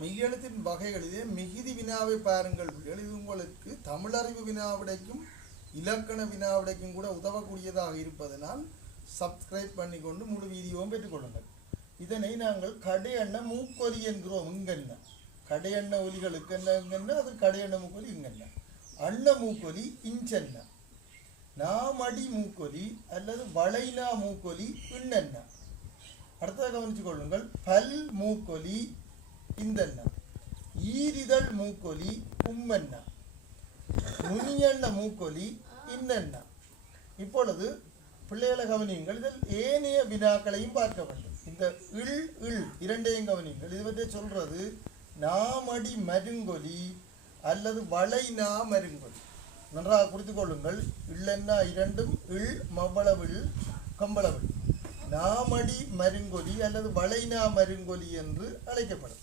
மெய்யெழுத்தின் வகைகளிலே மிகுதி வினாவை பாருங்கள். இது உங்களுக்கு தமிழறிவு வினாவிடைக்கும் இலக்கண வினாவிடைக்கும் கூட உதவக்கூடியதாக இருப்பதனால் சப்ஸ்கிரைப் பண்ணிக்கொண்டு முழு வீடியோவும் பெற்றுக்கொள்ளுங்கள். இதனை நாங்கள் கடையெண்ண மூக்கொலி என்கிறோம். இங்கென்ன கடையெண்ண ஒலிகளுக்கு என்ன அது கடையெண்ண மூக்கொலி இங்கென்ன. அண்ண மூக்கொலி இஞ்சென்ன. நாமடி மூக்கொலி அல்லது வளைனா மூக்கொலி இன்னென்ன. அடுத்ததாக கவனிச்சு கொள்ளுங்கள். பல் மூக்கொலி இந்தென்ன. ஈரிதழ் மூக்கொலி உம்மென்ன. நுனியெண்ண மூக்கொலி இன்னென்ன. இப்பொழுது பிள்ளைகளை கவனியுங்கள். இதில் ஏனைய வினாக்களையும் பார்க்க வேண்டும். இந்த இல் இல் இரண்டையும் கவனியுங்கள். இது பற்றி சொல்றது நாமடி மருங்கொலி அல்லது வளைனா மருங்கொலி. நன்றாக குறித்து கொள்ளுங்கள். இல்லென்னா இரண்டும் இல் மவ்வளவில் கம்பளவில். நாமடி மருங்கொலி அல்லது வளைனா மருங்கொலி என்று அழைக்கப்படும்.